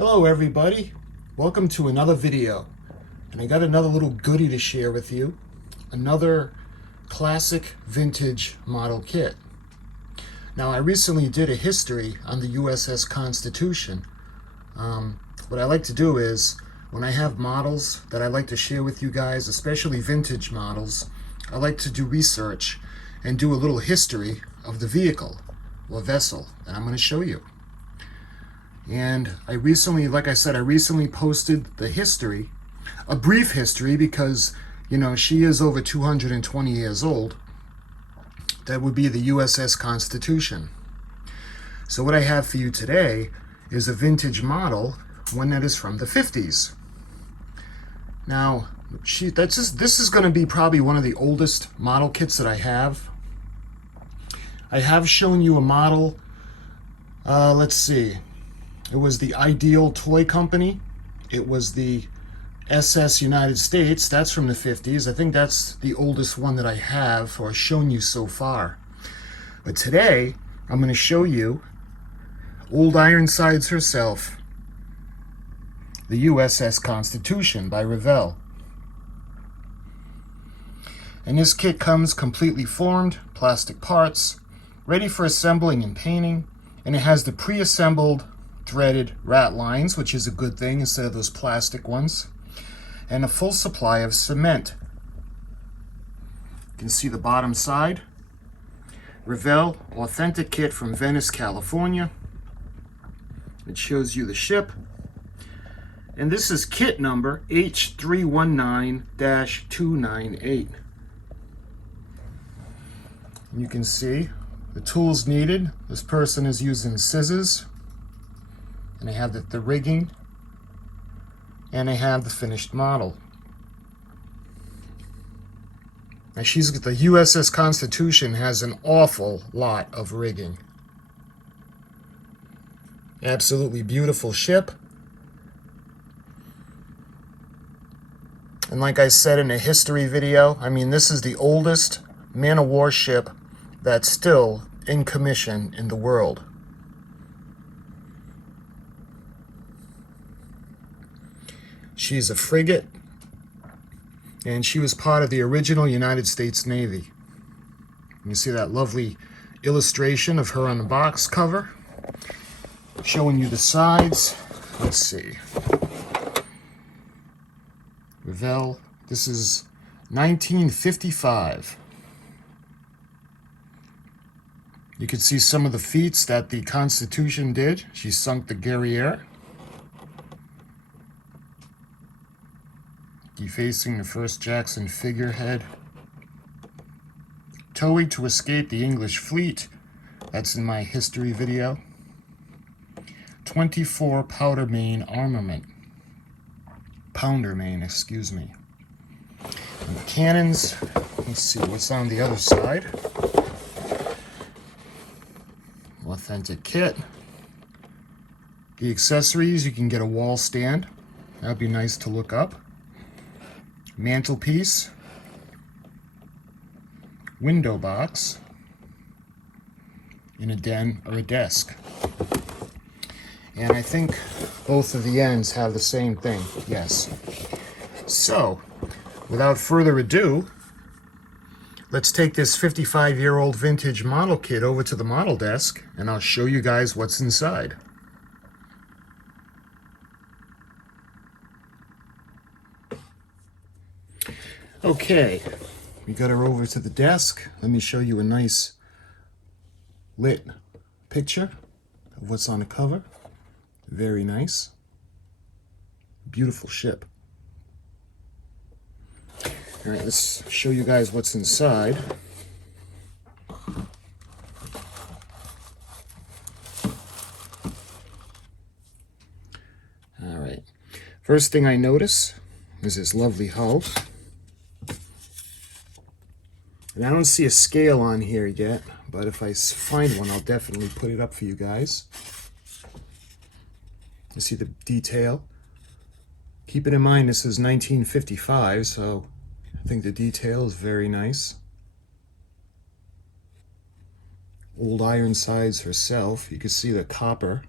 Hello everybody, welcome to another video, and I got another little goodie to share with you, another classic vintage model kit. Now I recently did a history on the U.S.S. Constitution. What I like to do is, when I have models that I like to share with you guys, especially vintage models, I like to do research and do a little history of the vehicle or vessel that I'm going to show you. And I recently, like I said, I recently posted the history, a brief history, because, you know, she is over 220 years old. That would be the U.S.S. Constitution. So what I have for you today is a vintage model, one that is from the 50s. Now, this is going to be probably one of the oldest model kits that I have. I have shown you a model, let's see. It was the Ideal Toy Company. It was the U.S.S. United States. That's from the 50s. I think that's the oldest one that I have or shown you so far. But today, I'm going to show you Old Ironsides herself, the U.S.S. Constitution by Revell. And this kit comes completely formed, plastic parts, ready for assembling and painting, and it has the pre-assembled threaded Ratlines, which is a good thing instead of those plastic ones, and a full supply of cement. You can see the bottom side. Revell authentic kit from Venice, California. It shows you the ship, and this is kit number H319-298. You can see the tools needed. This person is using scissors, and I have the rigging, and I have the finished model. Now the U.S.S. Constitution has an awful lot of rigging. Absolutely beautiful ship. And like I said in a history video, I mean, this is the oldest man-of-war ship that's still in commission in the world. She's a frigate, and she was part of the original United States Navy. You see that lovely illustration of her on the box cover, showing you the sides. Let's see. Revell, this is 1955. You can see some of the feats that the Constitution did. She sunk the Guerriere, defacing the first Jackson figurehead, towing to escape the English fleet. That's in my history video. 24 powder main armament. Pounder main, excuse me. And the cannons, let's see what's on the other side. Authentic kit. The accessories, you can get a wall stand. That'd be nice to look up. Mantelpiece, window box, in a den or a desk. And I think both of the ends have the same thing, yes. So, without further ado, let's take this 55-year-old vintage model kit over to the model desk, and I'll show you guys what's inside. Okay, we got her over to the desk. Let me show you a nice lit picture of what's on the cover. Very nice. Beautiful ship. All right, let's show you guys what's inside. All right, first thing I notice is this lovely hull. And I don't see a scale on here yet, but if I find one, I'll definitely put it up for you guys. You see the detail. Keep it in mind, this is 1955, so I think the detail is very nice. Old Ironsides herself. You can see the copper.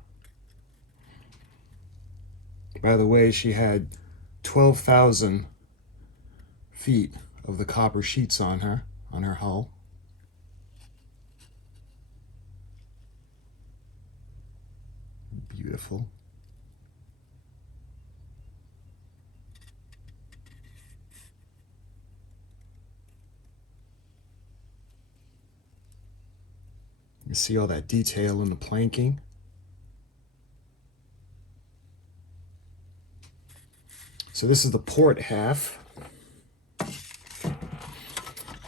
By the way, she had 12,000 feet of the copper sheets on her hull. Beautiful. You see all that detail in the planking. So this is the port half.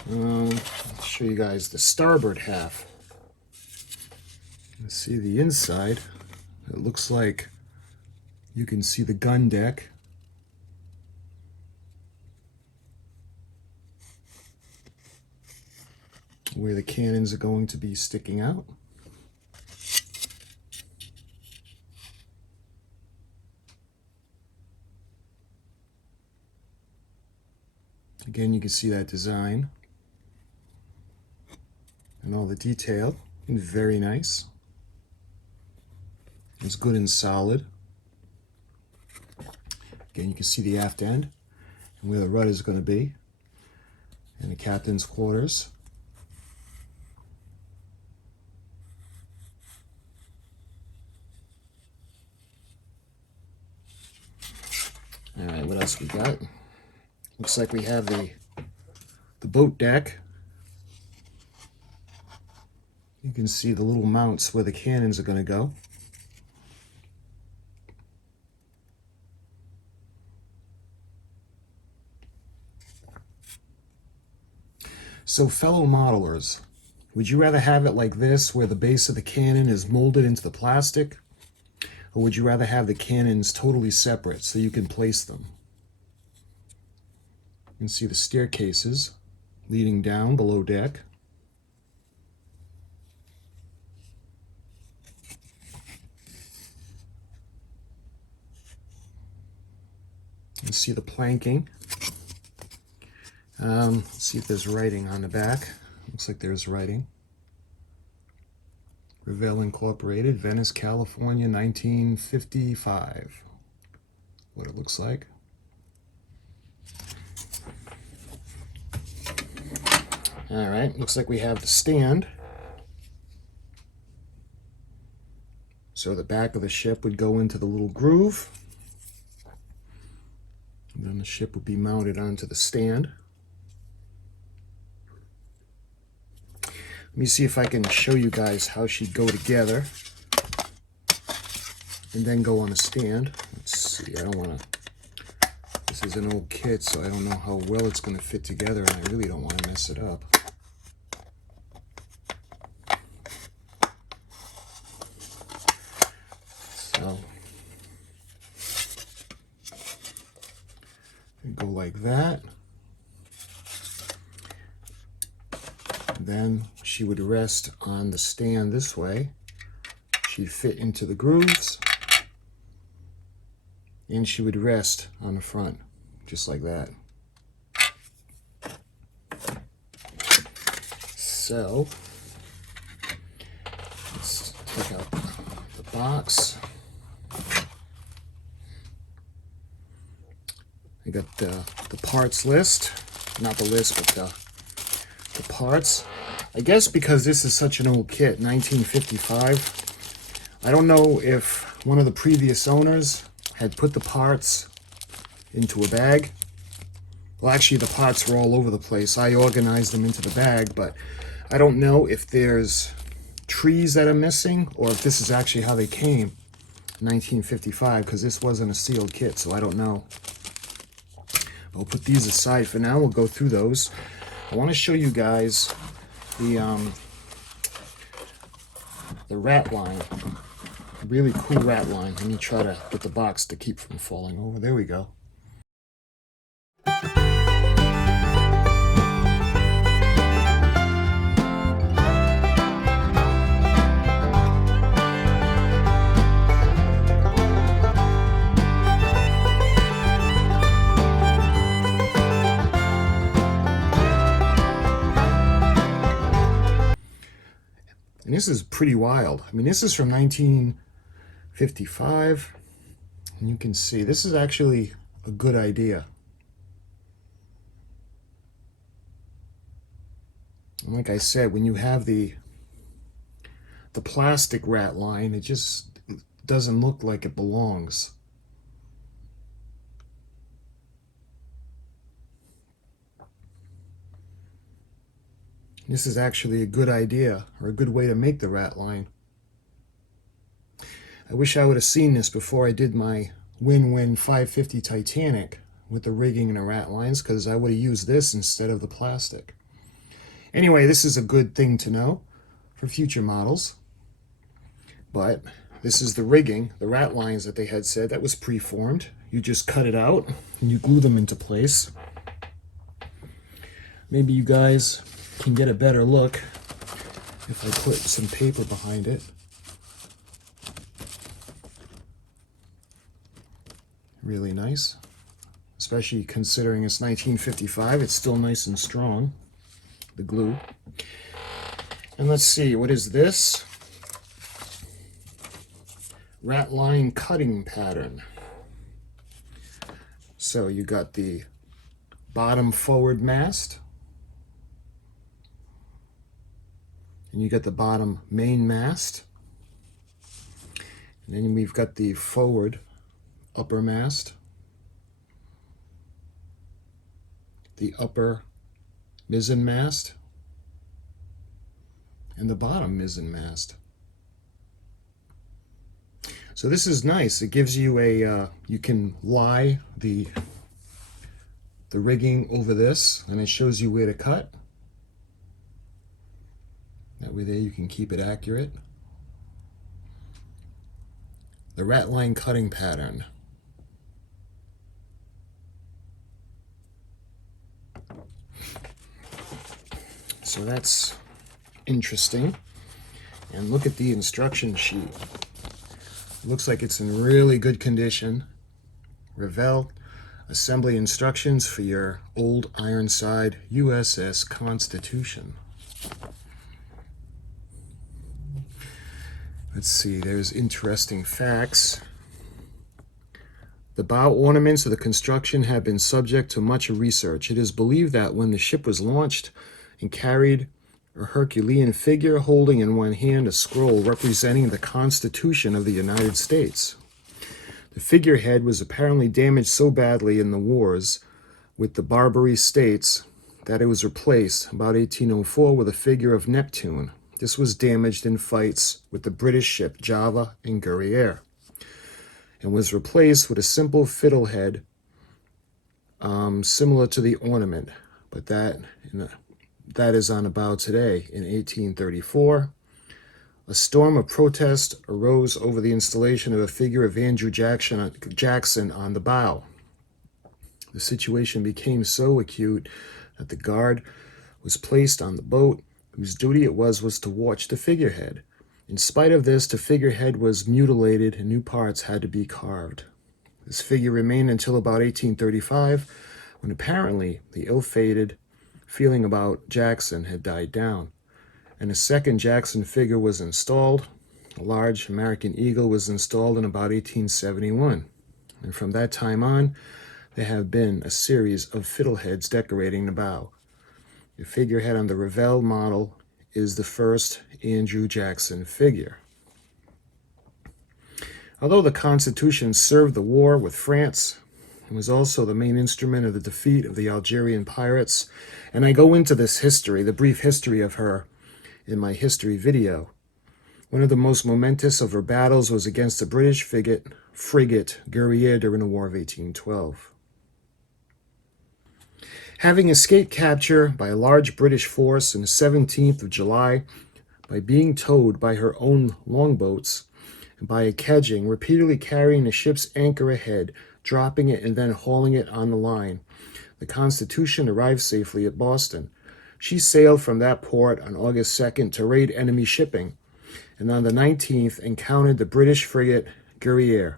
I'll show you guys the starboard half. You see the inside. It looks like you can see the gun deck. Where the cannons are going to be sticking out. Again, you can see that design and all the detail, and very nice. It's good and solid. Again, you can see the aft end and where the rudder is going to be, and the captain's quarters. All right, what else we got? Looks like we have the boat deck. You can see the little mounts where the cannons are going to go. So fellow modelers, would you rather have it like this, where the base of the cannon is molded into the plastic? Or would you rather have the cannons totally separate so you can place them? You can see the staircases leading down below deck. You can see the planking. Let's see if there's writing on the back. Looks like there's writing. Revell Incorporated, Venice, California, 1955. What it looks like. All right, looks like we have the stand. So the back of the ship would go into the little groove. And then the ship would be mounted onto the stand. Let me see if I can show you guys how she'd go together and then go on a stand. Let's see, I don't want to, this is an old kit, so I don't know how well it's going to fit together, and I really don't want to mess it up. So, go like that. Then she would rest on the stand this way. She'd fit into the grooves, and she would rest on the front, just like that. So, let's take out the box. I got the parts list, not the list, but the parts. I guess because this is such an old kit, 1955, I don't know if one of the previous owners had put the parts into a bag. Well, actually the parts were all over the place. I organized them into the bag, but I don't know if there's trees that are missing or if this is actually how they came in 1955, because this wasn't a sealed kit, so I don't know. We'll put these aside for now. We'll go through those. I want to show you guys the Ratline. Really cool Ratline. Let me try to get the box to keep from falling over. There we go. And this is pretty wild. I mean, this is from 1955. And you can see this is actually a good idea. And like I said, when you have the plastic rat line, it just doesn't look like it belongs. This is actually a good idea, or a good way to make the rat line. I wish I would have seen this before I did my Win-Win 550 Titanic with the rigging and the rat lines, because I would have used this instead of the plastic. Anyway, this is a good thing to know for future models. But this is the rigging, the rat lines that they had said. That was preformed. You just cut it out and you glue them into place. Maybe you guys can get a better look if I put some paper behind it. Really nice, especially considering it's 1955. It's still nice and strong, the glue. And let's see, what is this? Rat line cutting pattern. So you got the bottom forward mast, and you got the bottom main mast, and then we've got the forward upper mast, the upper mizzen mast, and the bottom mizzen mast. So this is nice. It gives you a, you can lie the rigging over this, and it shows you where to cut. That way there you can keep it accurate. The rat line cutting pattern. So that's interesting. And look at the instruction sheet. It looks like it's in really good condition. Revell assembly instructions for your old Ironside U.S.S. Constitution. Let's see, there's interesting facts. The bow ornaments of the construction have been subject to much research. It is believed that when the ship was launched and carried a Herculean figure holding in one hand a scroll representing the Constitution of the United States. The figurehead was apparently damaged so badly in the wars with the Barbary States that it was replaced about 1804 with a figure of Neptune. This was damaged in fights with the British ship Java and Guerriere, and was replaced with a simple fiddlehead similar to the ornament, but that is on a bow today. In 1834, a storm of protest arose over the installation of a figure of Andrew Jackson on the bow. The situation became so acute that the guard was placed on the boat, whose duty it was to watch the figurehead. In spite of this, the figurehead was mutilated and new parts had to be carved. This figure remained until about 1835, when apparently the ill-fated feeling about Jackson had died down, and a second Jackson figure was installed. A large American eagle was installed in about 1871, and from that time on, there have been a series of fiddleheads decorating the bow. The figurehead on the Revell model is the first Andrew Jackson figure. Although the Constitution served the war with France, it was also the main instrument of the defeat of the Algerian pirates, and I go into this history, the brief history of her, in my history video. One of the most momentous of her battles was against the British frigate Guerriere during the War of 1812. Having escaped capture by a large British force on the 17th of July, by being towed by her own longboats, and by a kedging, repeatedly carrying the ship's anchor ahead, dropping it and then hauling it on the line, the Constitution arrived safely at Boston. She sailed from that port on August 2nd to raid enemy shipping, and on the 19th encountered the British frigate Guerriere.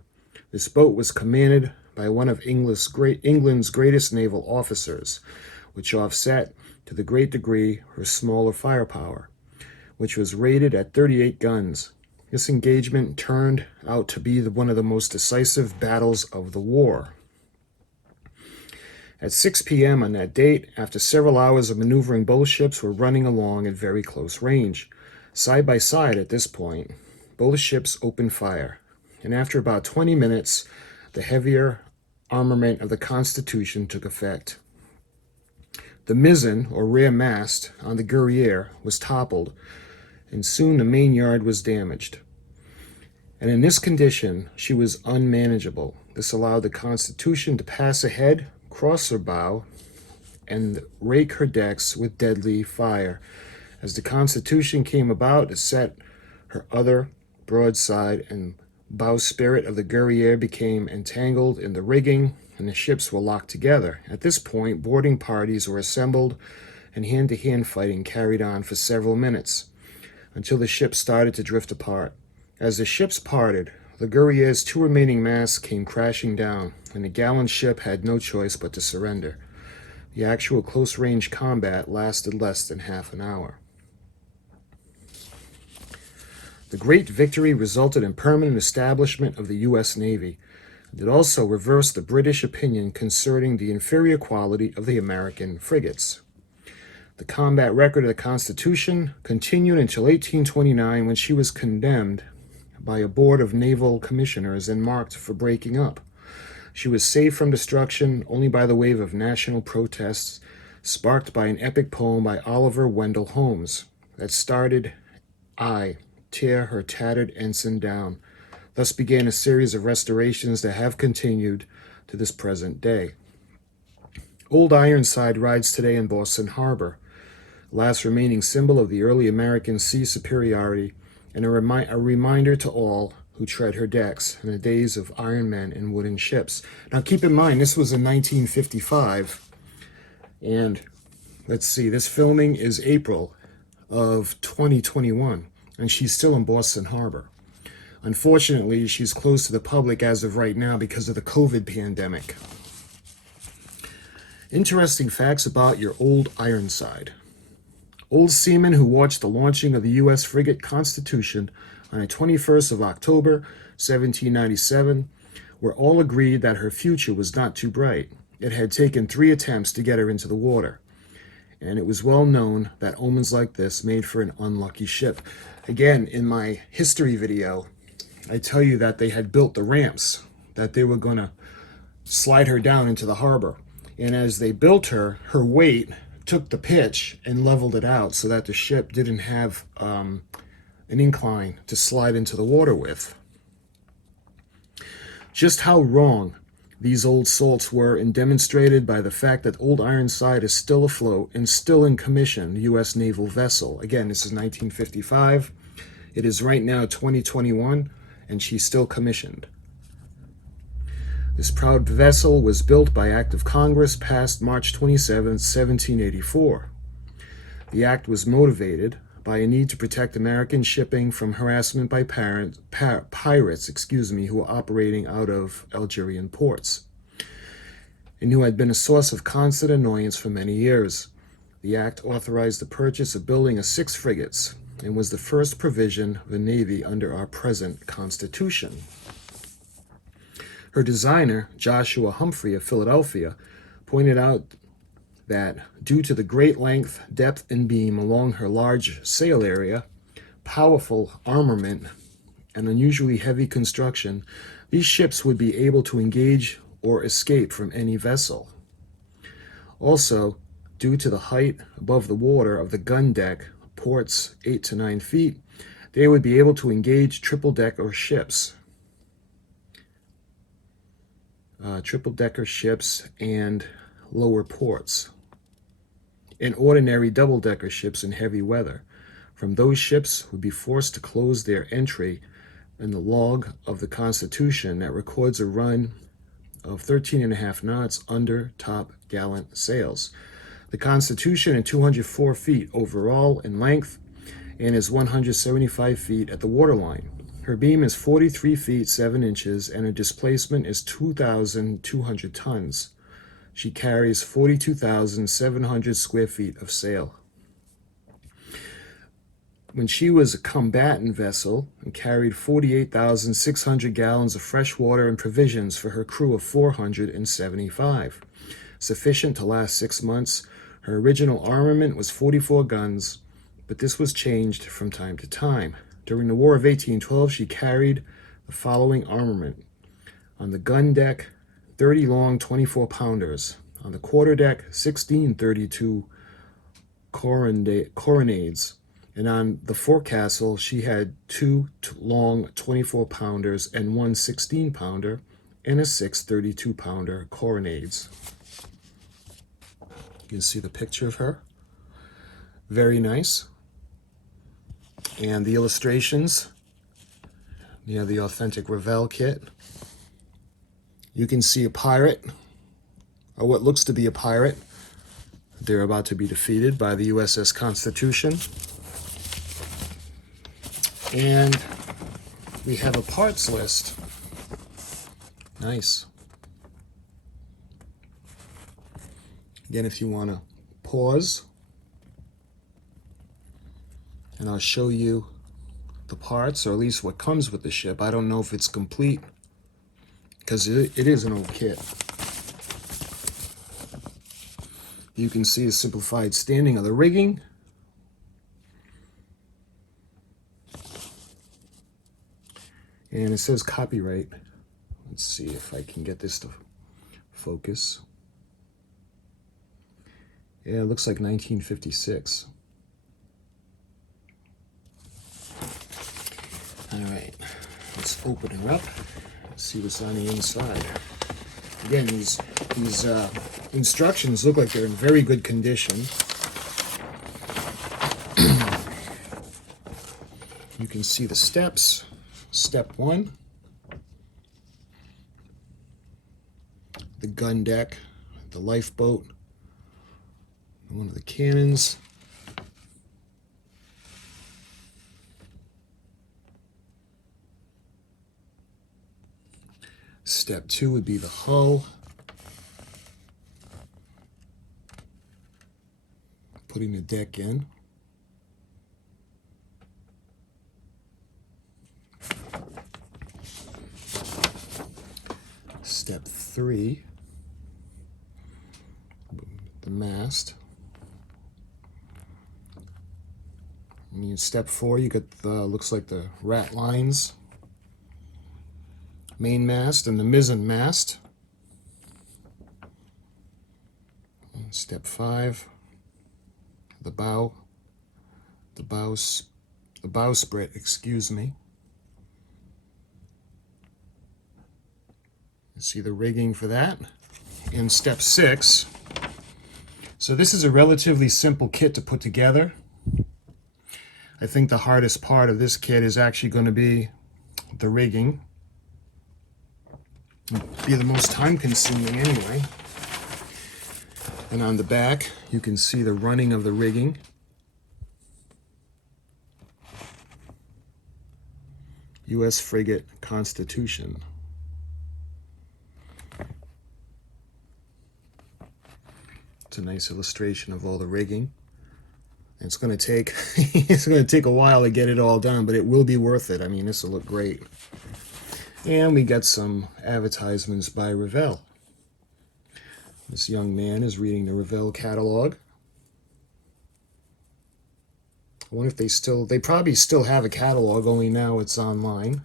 This boat was commanded by one of England's greatest naval officers, which offset to the great degree her smaller firepower, which was rated at 38 guns. This engagement turned out to be one of the most decisive battles of the war. At 6 p.m. on that date, after several hours of maneuvering, both ships were running along at very close range. Side by side at this point, both ships opened fire, and after about 20 minutes, the heavier armament of the Constitution took effect. The mizzen, or rear mast, on the Guerriere was toppled, and soon the main yard was damaged. And in this condition, she was unmanageable. This allowed the Constitution to pass ahead, cross her bow, and rake her decks with deadly fire. As the Constitution came about to set her other broadside, and bowsprit of the Guerriere became entangled in the rigging, and the ships were locked together. At this point, boarding parties were assembled, and hand-to-hand fighting carried on for several minutes, until the ships started to drift apart. As the ships parted, the Guerriere's 2 remaining masts came crashing down, and the gallant ship had no choice but to surrender. The actual close-range combat lasted less than half an hour. The great victory resulted in permanent establishment of the U.S. Navy. It also reversed the British opinion concerning the inferior quality of the American frigates. The combat record of the Constitution continued until 1829, when she was condemned by a board of naval commissioners and marked for breaking up. She was saved from destruction only by the wave of national protests sparked by an epic poem by Oliver Wendell Holmes that started, "I tear her tattered ensign down." Thus began a series of restorations that have continued to this present day. Old Ironside rides today in Boston Harbor, last remaining symbol of the early American sea superiority, and a reminder to all who tread her decks in the days of iron men and wooden ships. Now keep in mind, this was in 1955, and let's see, this filming is April of 2021, and she's still in Boston Harbor. Unfortunately, she's closed to the public as of right now because of the COVID pandemic. Interesting facts about your old Ironside. Old seamen who watched the launching of the U.S. frigate Constitution on the 21st of October, 1797, were all agreed that her future was not too bright. It had taken 3 attempts to get her into the water, and it was well known that omens like this made for an unlucky ship. Again, in my history video, I tell you that they had built the ramps, that they were going to slide her down into the harbor. And as they built her, her weight took the pitch and leveled it out so that the ship didn't have an incline to slide into the water with. Just how wrong these old salts were, and demonstrated by the fact that Old Ironside is still afloat and still in commission, U.S. naval vessel. Again, this is 1955. It is right now 2021, and she's still commissioned. This proud vessel was built by Act of Congress passed March 27, 1784. The act was motivated by a need to protect American shipping from harassment by pirates, who were operating out of Algerian ports, and who had been a source of constant annoyance for many years. The act authorized the purchase of building of 6 frigates, and was the first provision of the Navy under our present Constitution. Her designer, Joshua Humphrey of Philadelphia, pointed out that due to the great length, depth, and beam along her large sail area, powerful armament, and unusually heavy construction, these ships would be able to engage or escape from any vessel. Also, due to the height above the water of the gun deck, ports 8 to 9 feet, they would be able to engage triple-decker ships. And lower ports, and ordinary double-decker ships in heavy weather. From those ships would be forced to close their entry in the log of the Constitution that records a run of 13.5 knots under top gallant sails. The Constitution is 204 feet overall in length and is 175 feet at the waterline. Her beam is 43 feet 7 inches, and her displacement is 2,200 tons. She carries 42,700 square feet of sail. when she was a combatant vessel and carried 48,600 gallons of fresh water and provisions for her crew of 475, sufficient to last 6 months. Her original armament was 44 guns, but this was changed from time to time. During the War of 1812, she carried the following armament. On the gun deck, 30 long 24-pounders. On the quarterdeck, 16 32 carronades. And on the forecastle, she had 2 long 24-pounders and 1 16-pounder and a 6 32-pounder carronades. You can see the picture of her. Very nice. And the illustrations, you have the authentic Revell kit. You can see a pirate, or what looks to be a pirate. They're about to be defeated by the U.S.S. Constitution. And we have a parts list. Nice. Again, if you want to pause, and I'll show you the parts, or at least what comes with the ship. I don't know if it's complete, because it is an old kit. You can see a simplified standing of the rigging. And it says copyright. Let's see if I can get this to focus. Yeah, it looks like 1956. All right, let's open her up. See what's on the inside. Again, these instructions look like they're in very good condition. You can see the steps. Step 1, the gun deck, the lifeboat, one of the cannons. Step 2 would be the hull. Putting the deck in. Step 3, the mast. And in step 4, you get the, looks like the Ratlines, main mast and the mizzen mast. And step 5, the bowsprit, excuse me. You see the rigging for that. In step 6, so this is a relatively simple kit to put together. I think the hardest part of this kit is actually going to be the rigging. It'll be the most time consuming anyway. And on the back, you can see the running of the rigging. U.S. frigate Constitution. It's a nice illustration of all the rigging. It's going to take a while to get it all done, but it will be worth it. I mean, this will look great. And we got some advertisements by Revell. This young man is reading the Revell catalog. I wonder if they probably still have a catalog, only now it's online.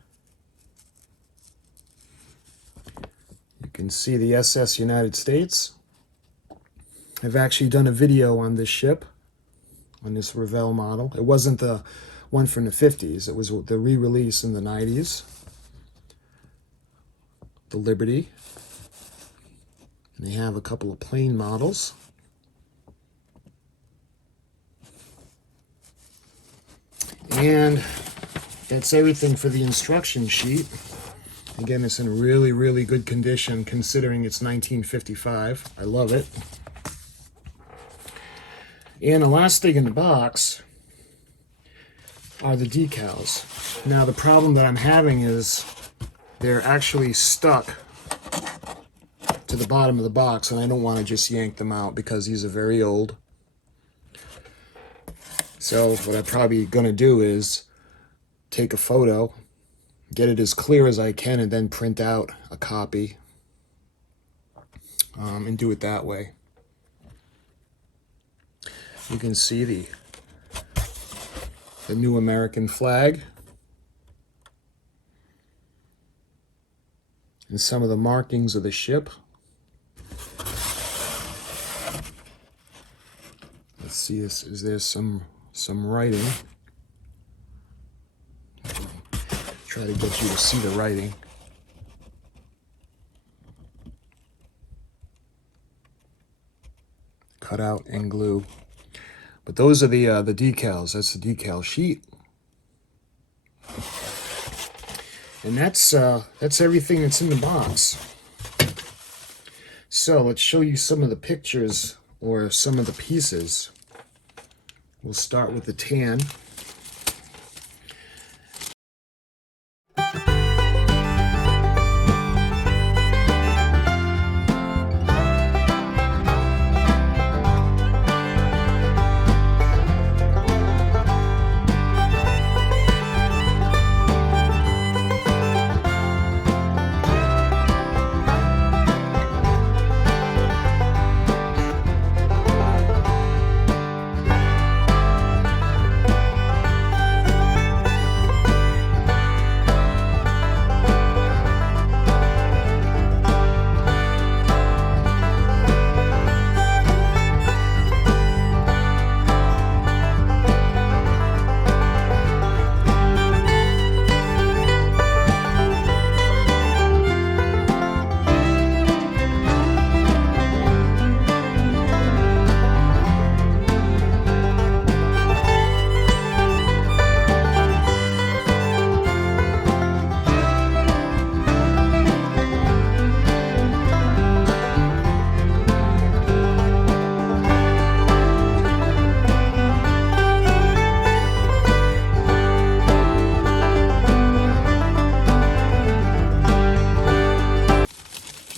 You can see the U.S.S. United States. I've actually done a video on this ship, on this Revell model. It wasn't the one from the 50s. It was the re-release in the 90s. The Liberty. And they have a couple of plain models. And that's everything for the instruction sheet. Again, it's in really, really good condition considering it's 1955. I love it. And the last thing in the box are the decals. Now the problem that I'm having is they're actually stuck to the bottom of the box, and I don't want to just yank them out because these are very old. So what I'm probably going to do is take a photo, get it as clear as I can, and then print out a copy and do it that way. You can see the new American flag and some of the markings of the ship. Let's see, is there some writing? Try to get you to see the writing. Cut out and glue. But those are the decals. That's the decal sheet. And that's everything that's in the box. So let's show you some of the pictures or some of the pieces. We'll start with the tan.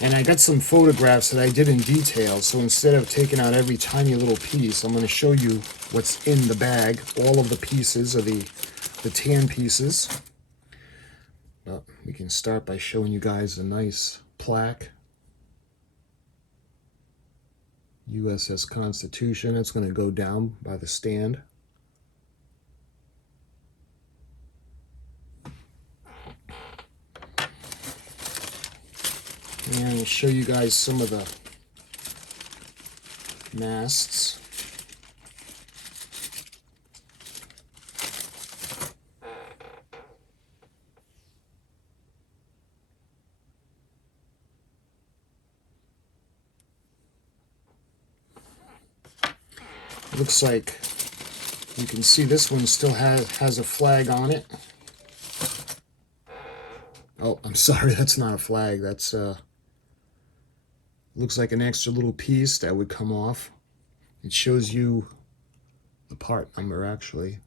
And I got some photographs that I did in detail, so instead of taking out every tiny little piece, I'm going to show you what's in the bag. All of the pieces are the tan pieces. But we can start by showing you guys a nice plaque. U.S.S. Constitution. It's going to go down by the stand. And I'll show you guys some of the masts. Looks like you can see this one still has a flag on it. Oh, I'm sorry, that's not a flag. That's looks like an extra little piece that would come off. It shows you the part number, actually.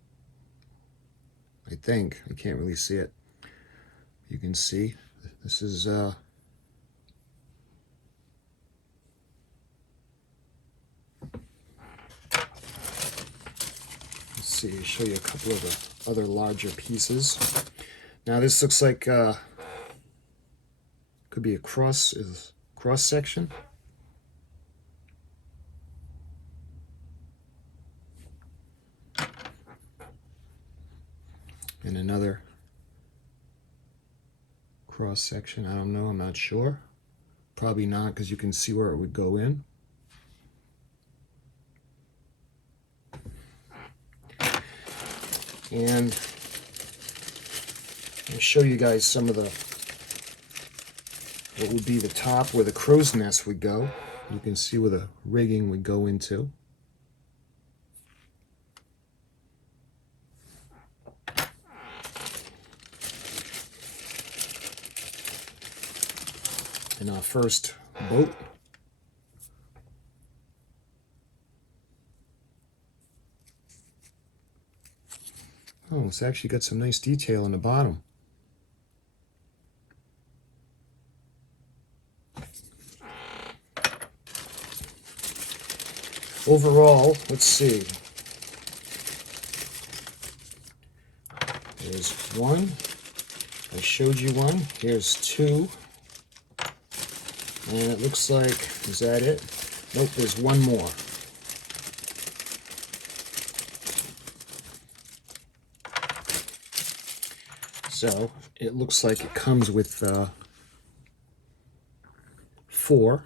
I think. I can't really see it. You can see. This is let's see, show you a couple of the other larger pieces. Now this looks like could be a cross section. And another cross section. I don't know, I'm not sure. Probably not, because you can see where it would go in. And I'll show you guys some of the what would be the top where the crow's nest would go. You can see where the rigging would go into. And our first boat. Oh, it's actually got some nice detail in the bottom. Overall, let's see. There's one. I showed you one. Here's two. And it looks like, is that it? Nope, there's one more. So it looks like it comes with 4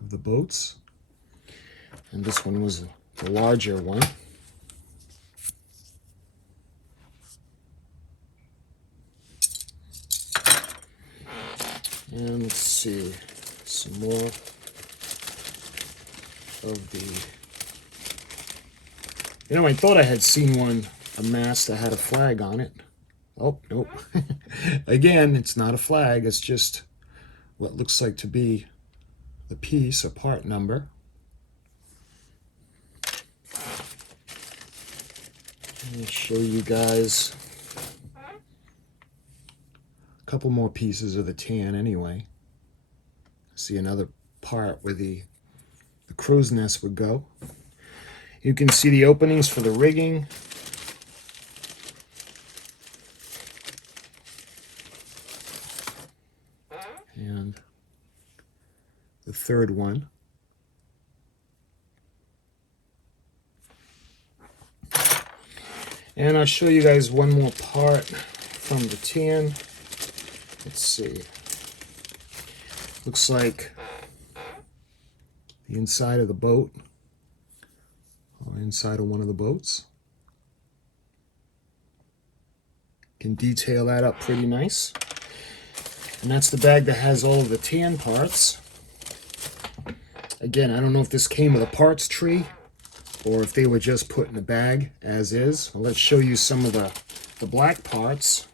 of the boats. And this one was the larger one. And let's see, some more of the... You know, I thought I had seen one, a mast that had a flag on it. Oh, nope. Again, it's not a flag, it's just what looks like to be the piece, a part number. Let me show you guys a couple more pieces of the tan anyway. See another part where the crow's nest would go. You can see the openings for the rigging. And the third one. And I'll show you guys one more part from the tan. Let's see. Looks like the inside of the boat, or inside of one of the boats. Can detail that up pretty nice. And that's the bag that has all of the tan parts. Again, I don't know if this came with a parts tree or if they were just put in the bag as is. Well, let's show you some of the black parts.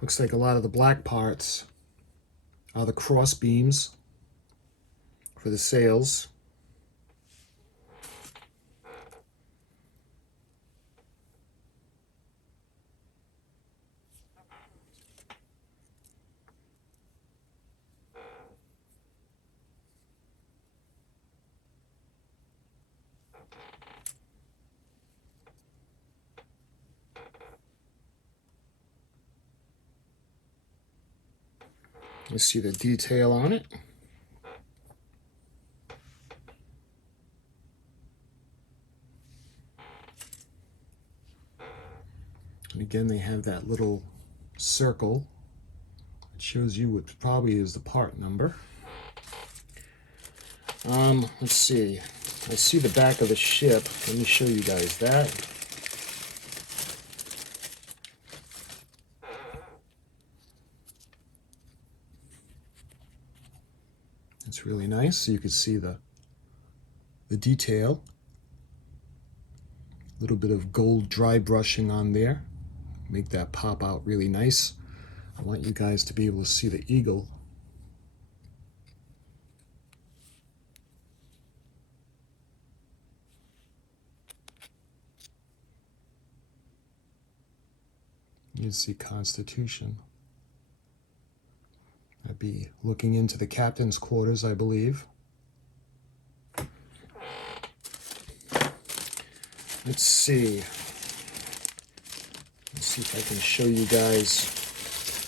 Looks like a lot of the black parts are the cross beams for the sails. You see the detail on it. And again, they have that little circle. It shows you what probably is the part number. Let's see. I see the back of the ship. Let me show you guys that. It's really nice. So you can see the detail. A little bit of gold dry brushing on there. Make that pop out really nice. I want you guys to be able to see the eagle. You see Constitution. I I'd be looking into the captain's quarters, I believe. Let's see. Let's see if I can show you guys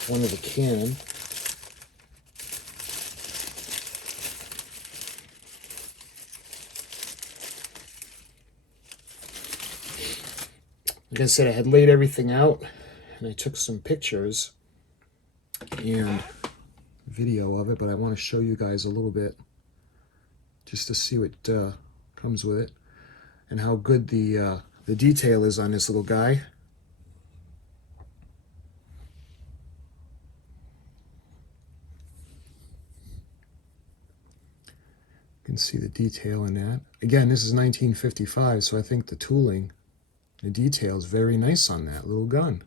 one of the can. Like I said, I had laid everything out and I took some pictures and video of it, but I want to show you guys a little bit just to see what comes with it and how good the detail is on this little guy. You can see the detail in that. Again, this is 1955, so I think the tooling, the detail is very nice on that little gun.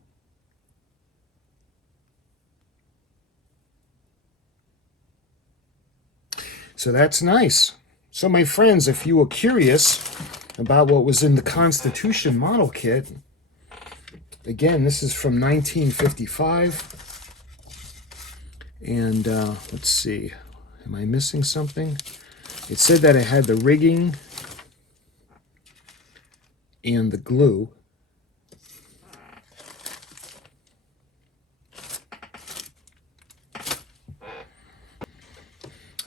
So that's nice. So my friends, if you were curious about what was in the Constitution model kit, again, this is from 1955. And let's see, am I missing something? It said that it had the rigging and the glue.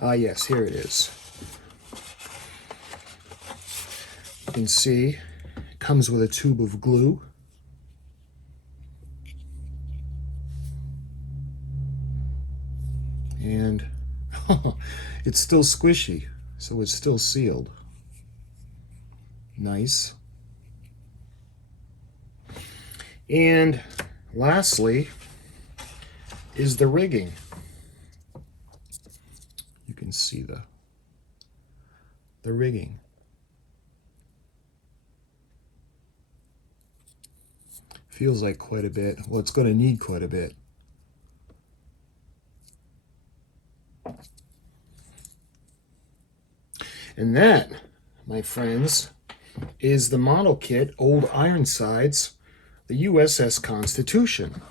Ah, yes, here it is. You can see it comes with a tube of glue. And it's still squishy, so it's still sealed. Nice. And lastly is the rigging. You can see the rigging. Feels like quite a bit. Well, it's going to need quite a bit. And that, my friends, is the model kit, Old Ironsides, the U.S.S. Constitution.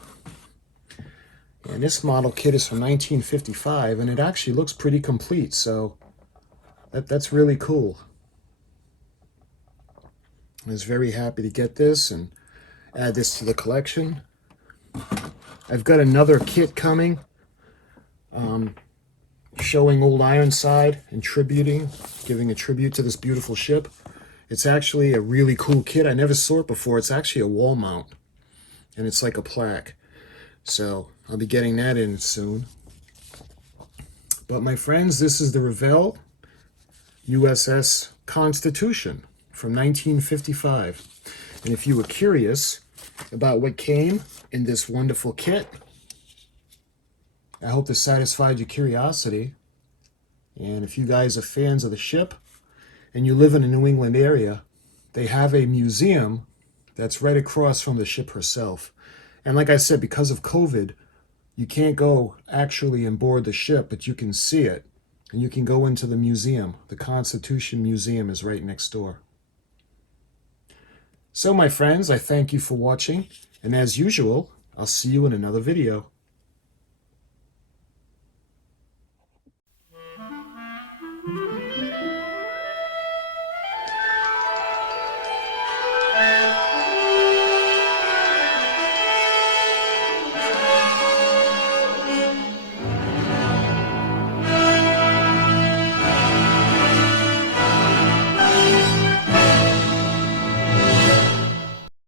And this model kit is from 1955, and it actually looks pretty complete, so that's really cool. I was very happy to get this and add this to the collection. I've got another kit coming, showing Old Ironside and giving a tribute to this beautiful ship. It's actually a really cool kit. I never saw it before. It's actually a wall mount, and it's like a plaque. So I'll be getting that in soon. But my friends, this is the Revell U.S.S. Constitution from 1955. And if you were curious about what came in this wonderful kit, I hope this satisfied your curiosity. And if you guys are fans of the ship and you live in the New England area, they have a museum that's right across from the ship herself. And like I said, because of COVID, you can't go actually on board the ship, but you can see it. And you can go into the museum. The Constitution Museum is right next door. So my friends, I thank you for watching. And as usual, I'll see you in another video.